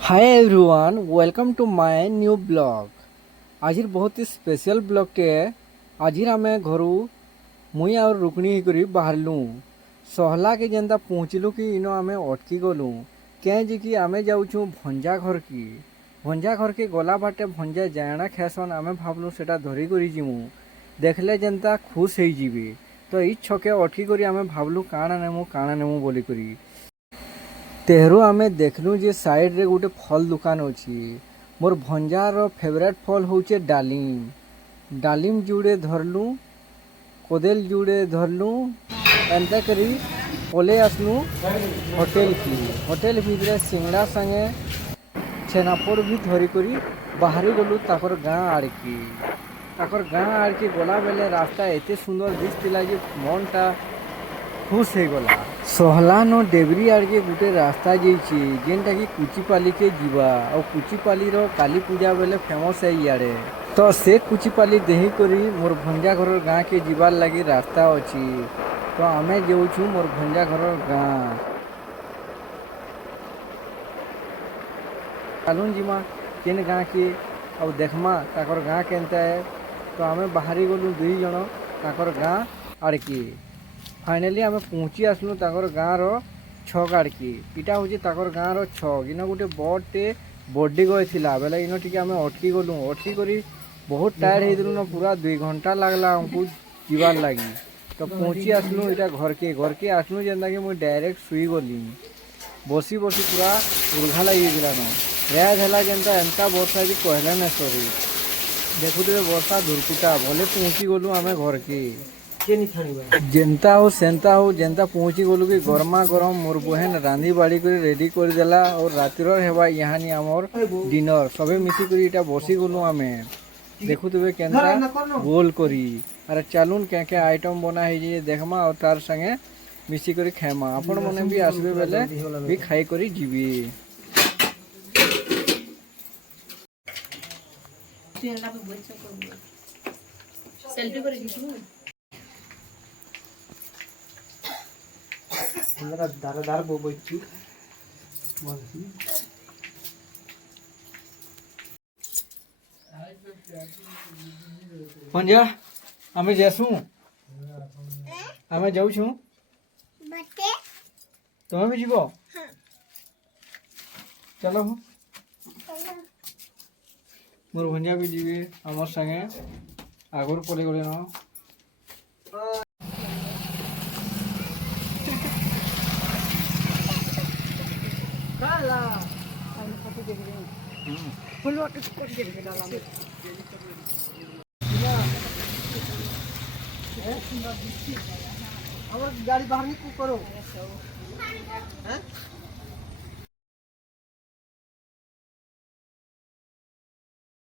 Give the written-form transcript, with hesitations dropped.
Hi everyone, welcome to my new vlog. आज बहुत ही special blog टे। आज आम घर मुई और रुकनी करी बाहरलु सहला के जेनता पहुँचलु कि इनो आम अटकी गलु कहीं कि आम जाऊँ भंजा घर की। भंजा घर के गला बाटे भंजा जाना खेसन आम भावलु से धरिक जीमु देखले जेनता खुश हो जीवी। तो ई छके अटकी करी आम भावलु काଣା नेमु बोलिकी तेहरू आमे देखलु जे साइड रे गोटे फल दुकान अछि। मोर भंजार फेवरेट फल होचे डालिम। डालिम जुड़े धरलु, कोदेल जुड़े धरलु, एंता करी पले आसनु होटेल की। होटेल भितरे सिंगड़ा संगे छेनापोड़ भी धरी करी बाहरी गलु ताकर गाँ आड़की। ताकर गाँ आड़की गला बेले रास्ता एते सुंदर दिसतिला जे मनटा खुश हो गला। सहलान डेबरी आड़के गोटे रास्ता जाइए जेनटा कि कुचिपाली के जीवा और कुचिपाली काली पूजा बेले फेमस है इे। तो से कुचिपाली देही करी मोर भंजा घर गाँ के जीवार लगी रास्ता अच्छी। तो आम जाऊँ मोर भंजा घर गाँ चलून जीमा केन गाँ के और देखमा ताकर गाँ केनता है। तो आम बाहरी गलु दुई जन ताकर गाँ आड़की। फाइनाली आम पहुँची आसलु ताकर गाँव छक आड़की। इटा हूँ ताकर गाँव छक। इन गोटे बड़े बर्थडे गए थिला बेले इन टी आम अटकी गलु। अटकी करी बहुत टायर्ड होलु न, पूरा 2 घंटा लगला हमको जीवार लगी। तो पहुँची आसलु इटा घर के आसलु जेनता कि मुझे डायरेक्ट शुई गली बसी बसी पूरा उर्घा लगी न। रात है जेनता एंता वर्षा भी कहले न सरी देखुते वर्षा धुरकुटा भले पहुँची गलु आम घर के। जेनता हो सेंता हो जेनता पहुँची गलु कि गरमा गरम मोर बहन रांधी बाड़ी कर रेडी कर देला और रातिर हेबा यहाँ आमर डिनर सबे मिसिक इटा बसी गलु आम देखुते केनता गोल करी। अरे चलून क्या क्या आइटम बना है देखमा और तार संगे मिसिक खाएमा। आपण मैंने भी आसबे बेले भी खाई करी जीवी। सेल्फी कर दार दार बोबच्ची पंजा आमे जेसु आमे जाऊ छु बटे तुम भी जीवो। चलो मोर भंजा भी जीवे आमर संगे आगुर पले गले न। काला आइ फोटो देख रहे फुल वाटर को देख के डाला में और गाड़ी बाहर निकल करो हैं।